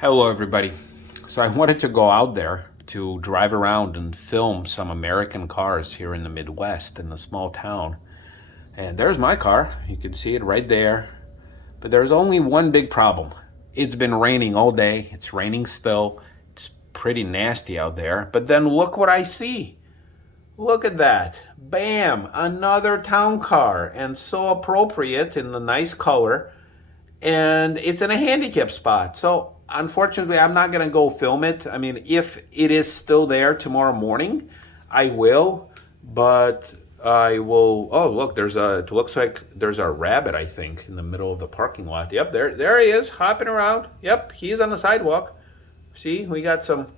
Hello, everybody. So I wanted to go out there to drive around and film some American cars here in the Midwest in a small town. And there's my car. You can see it right there. But there's only one big problem. It's been raining all day. It's raining still. It's pretty nasty out there. But then look what I see. Look at that. Bam! Another town car. And so appropriate in the nice color. And it's in a handicap spot. So unfortunately, I'm not going to go film it. I mean, if it is still there tomorrow morning, I will. But I will. Oh, look, it looks like there's a rabbit, I think, in the middle of the parking lot. Yep, there he is, hopping around. Yep, he's on the sidewalk. See, we got some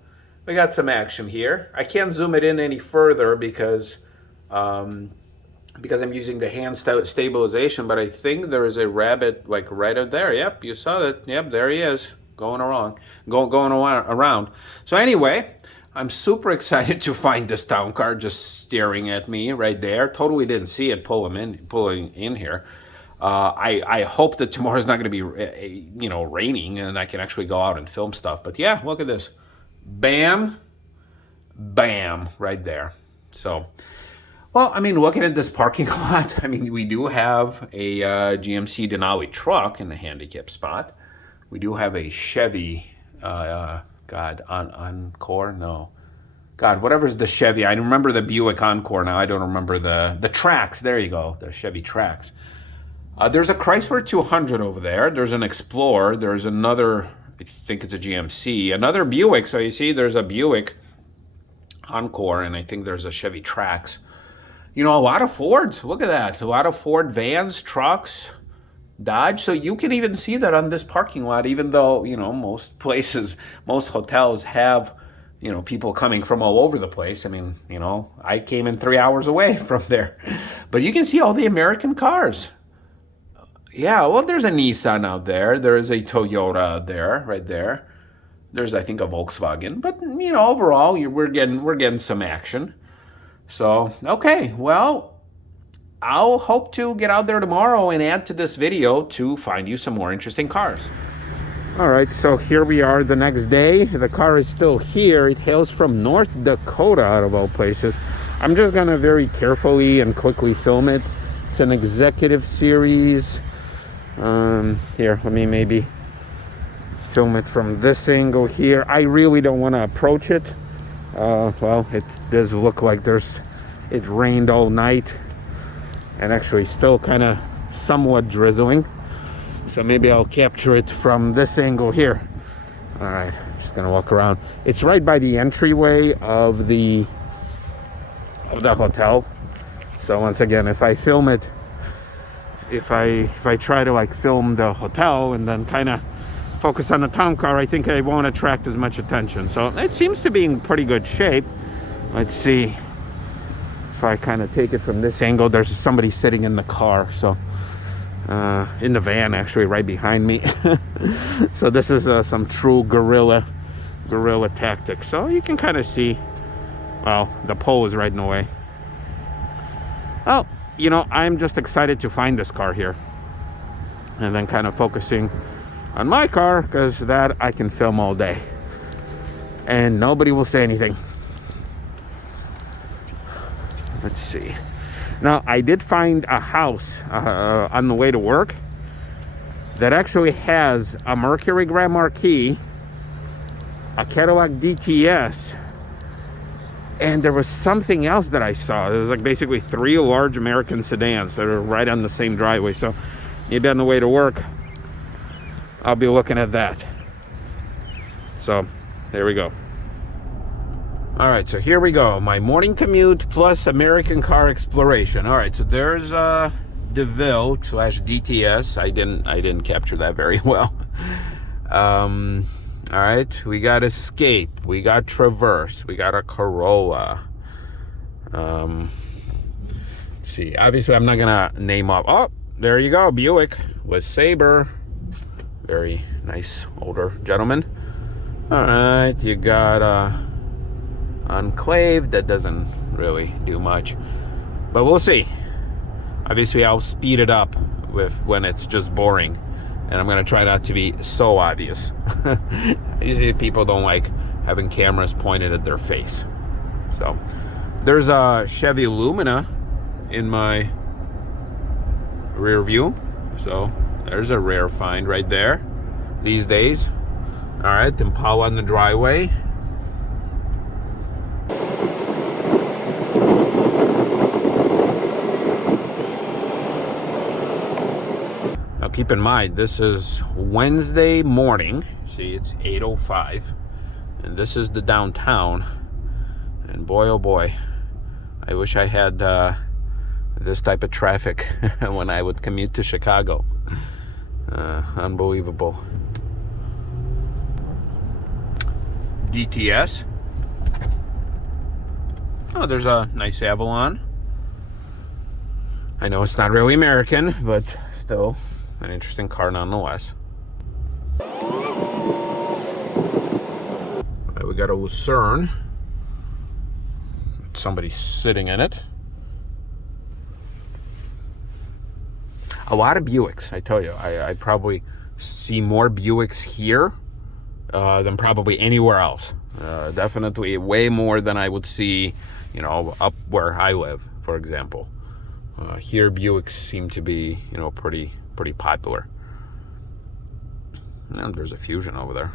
action here. I can't zoom it in any further because I'm using the hand stabilization, but I think there is a rabbit like right up there. Yep, you saw that. Yep, there he is, going around. So anyway, I'm super excited to find this town car just staring at me right there. Totally didn't see it pulling in here. I hope that tomorrow's not going to be raining and I can actually go out and film stuff. But yeah, look at this, bam, bam, right there. So. Well, I mean, looking at this parking lot, I mean, we do have a GMC Denali truck in the handicap spot. We do have a Chevy, Encore? No. God, whatever's the Chevy. I remember the Buick Encore now. I don't remember the Trax. There you go, the Chevy Trax. There's a Chrysler 200 over there. There's an Explorer. There's another, I think it's a GMC. Another Buick. So you see, there's a Buick Encore, and I think there's a Chevy Trax. You know, a lot of Fords. Look at that. A lot of Ford vans, trucks, Dodge. So you can even see that on this parking lot, even though, most places, most hotels have, people coming from all over the place. I mean, I came in 3 hours away from there. But you can see all the American cars. Yeah, well, there's a Nissan out there. There is a Toyota out there, right there. There's, I think, a Volkswagen. But, overall, we're getting some action. So, okay, well, I'll hope to get out there tomorrow and add to this video to find you some more interesting cars. All right, so here we are the next day. The car is still here. It hails from North Dakota, out of all places. I'm just going to very carefully and quickly film it. It's an executive series. Here, let me maybe film it from this angle here. I really don't want to approach it. Well, it does look like it rained all night and actually still kind of somewhat drizzling. So maybe I'll capture it from this angle here. All right, just gonna walk around. It's right by the entryway of the hotel. So once again, if I film it, if I try to film the hotel and then kind of focus on the town car, I think I won't attract as much attention. So it seems to be in pretty good shape. Let's see if I kind of take it from this angle. There's somebody sitting in the car, so in the van actually, right behind me. So this is some true guerrilla tactics. So you can kind of see, well, the pole is right in the way. Well, I'm just excited to find this car here and then kind of focusing on my car, because that I can film all day and nobody will say anything. Let's see. Now, I did find a house on the way to work that actually has a Mercury Grand Marquis, a Cadillac DTS, and there was something else that I saw. There was like basically 3 large American sedans that are right on the same driveway. So maybe on the way to work I'll be looking at that. So there we go. All right, so here we go. My morning commute plus American car exploration. All right, so there's DeVille / DTS. I didn't capture that very well. All right, we got Escape, we got Traverse, we got a Corolla. Let's see, obviously I'm not gonna name off. Oh, there you go, Buick with Sabre. Very nice older gentleman. All right, you got Enclave. That doesn't really do much, but we'll see. Obviously I'll speed it up when it's just boring and I'm gonna try not to be so obvious. Usually people don't like having cameras pointed at their face. So there's a Chevy Lumina in my rear view. So there's a rare find right there these days. All right, Impala on the driveway. Now keep in mind, this is Wednesday morning. See, it's 8:05, and this is the downtown. And boy, oh boy, I wish I had this type of traffic when I would commute to Chicago. Unbelievable. DTS. Oh, there's a nice Avalon. I know it's not really American, but still an interesting car nonetheless. All right, we got a Lucerne. Somebody's sitting in it. A lot of Buicks, I tell you. I probably see more Buicks here than probably anywhere else. Definitely way more than I would see, you know, up where I live, for example. Here, Buicks seem to be, you know, pretty popular. And there's a Fusion over there.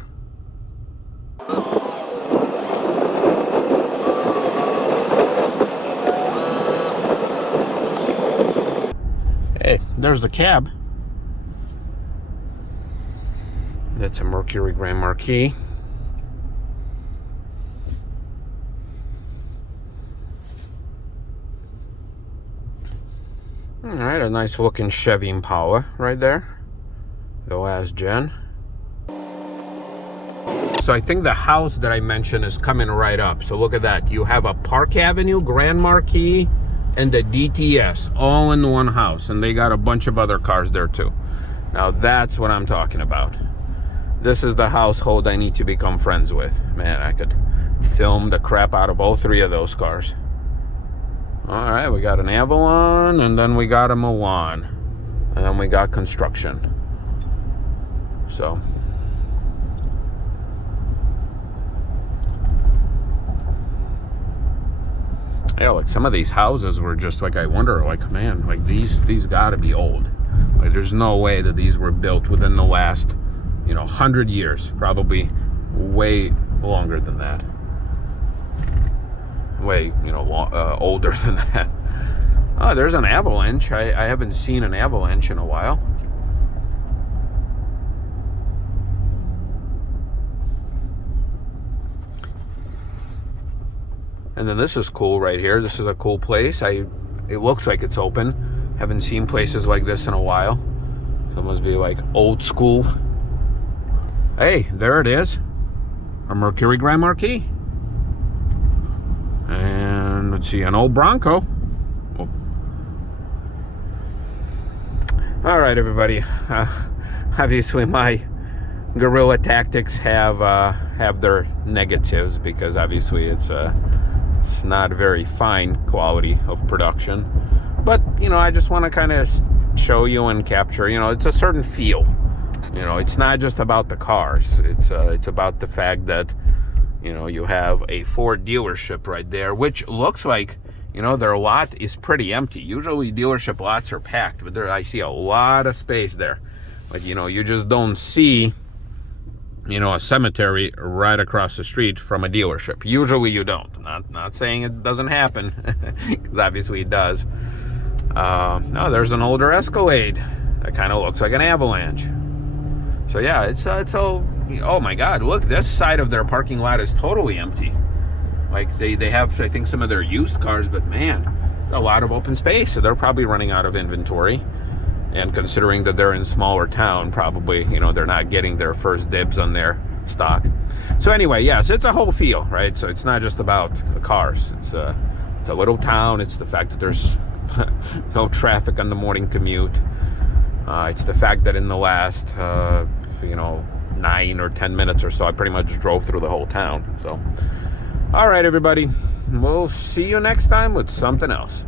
Hey, there's the cab. That's a Mercury Grand Marquis. All right, a nice looking Chevy Impala right there. The last gen. So I think the house that I mentioned is coming right up. So look at that. You have a Park Avenue Grand Marquis and the DTS all in one house. And they got a bunch of other cars there too. Now that's what I'm talking about. This is the household I need to become friends with. Man, I could film the crap out of all three of those cars. All right, we got an Avalon, and then we got a Milan, and then we got construction. So, yeah, like some of these houses were just like, I wonder, like, man, like these got to be old. Like, there's no way that these were built within the last, you know, 100 years. Probably way longer than that. Way, you know, older than that. Oh, there's an Avalanche. I haven't seen an Avalanche in a while. And then this is cool right here. This is a cool place. It looks like it's open. Haven't seen places like this in a while. So it must be like old school. Hey, there it is. A Mercury Grand Marquis. And let's see, an old Bronco. Oh. All right, everybody. Obviously, my guerrilla tactics have their negatives because obviously it's not a very fine quality of production. But you know, I just want to kind of show you and capture. You know, it's a certain feel. You know, it's not just about the cars. It's about the fact that, you know, you have a Ford dealership right there, which looks like, you know, their lot is pretty empty. Usually dealership lots are packed, but I see a lot of space there. Like, you know, you just don't see, you know, a cemetery right across the street from a dealership. Usually you don't. Not saying it doesn't happen, because obviously it does. No, there's an older Escalade that kind of looks like an Avalanche. So yeah, it's oh my God, look, this side of their parking lot is totally empty. Like they have, I think, some of their used cars, but man, a lot of open space. So they're probably running out of inventory. And considering that they're in smaller town, probably, you know, they're not getting their first dibs on their stock. So anyway, yes, it's a whole feel, right? So it's not just about the cars. It's a little town. It's the fact that there's no traffic on the morning commute. It's the fact that in the last, you know, 9 or 10 minutes or so, I pretty much drove through the whole town. So, all right, everybody, we'll see you next time with something else.